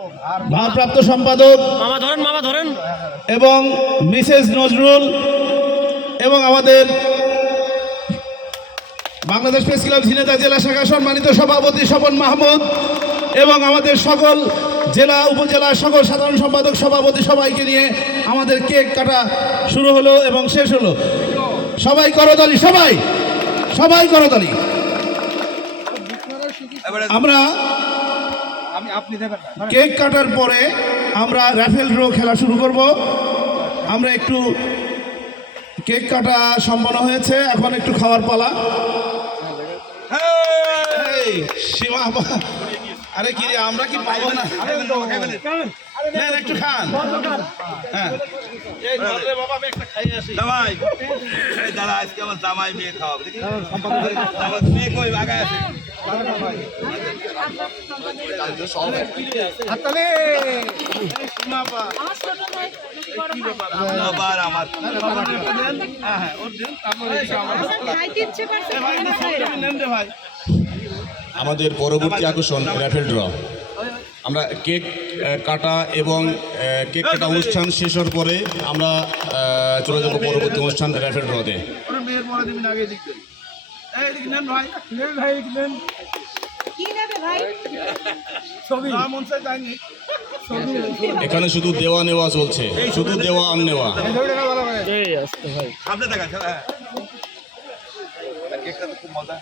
ভারপ্রাপ্ত সম্পাদক মামা ধরেন মামা ধরেন। এবং মিসেস নজরুল এবং আমাদের বাংলাদেশ প্রেস ক্লাব ঝিনেদা জেলা শাখা সম্মানিত সভাপতি স্বপন মাহমুদ এবং আমাদের সকল জেলা উপজেলা সকল সাধারণ সম্পাদক সভাপতি সবাইকে নিয়ে আমাদের কেক কাটা শুরু হলো এবং শেষ হলো। সবাই করতালি সবাই! সবাই করতালি। আমরা কেক কাটার পরে আমরা র্যাফেল ড্র খেলা শুরু করব। আমরা একটু কেক কাটা সম্পন্ন হয়েছে এখন একটু খাওয়ার পালা। এই, সীমা আরে কি আমরা কি পাবো না? নেন, একটু খান। হ্যাঁ। দাঁড়া আজকে আমার জামাই মেয়ে খাওয়াবে। দেখি। মেয়ে কই? আগায় আছে। আমাদের পরবর্তী আকর্ষণ র্যাফেল ড্র। আমরা কেক কাটা এবং কেক কাটা অনুষ্ঠান শেষ হওয়ার পরে আমরা চলে যাব পরবর্তী অনুষ্ঠান র্যাফেল ড্রতে। নেন ভাই নেন ভাই নেন কি নেবে ভাই মন। এখানে শুধু দেওয়া নেওয়া চলছে। শুধু দেওয়া আর নেওয়া। সামনে দেখা হ্যাঁ। খুব মজা।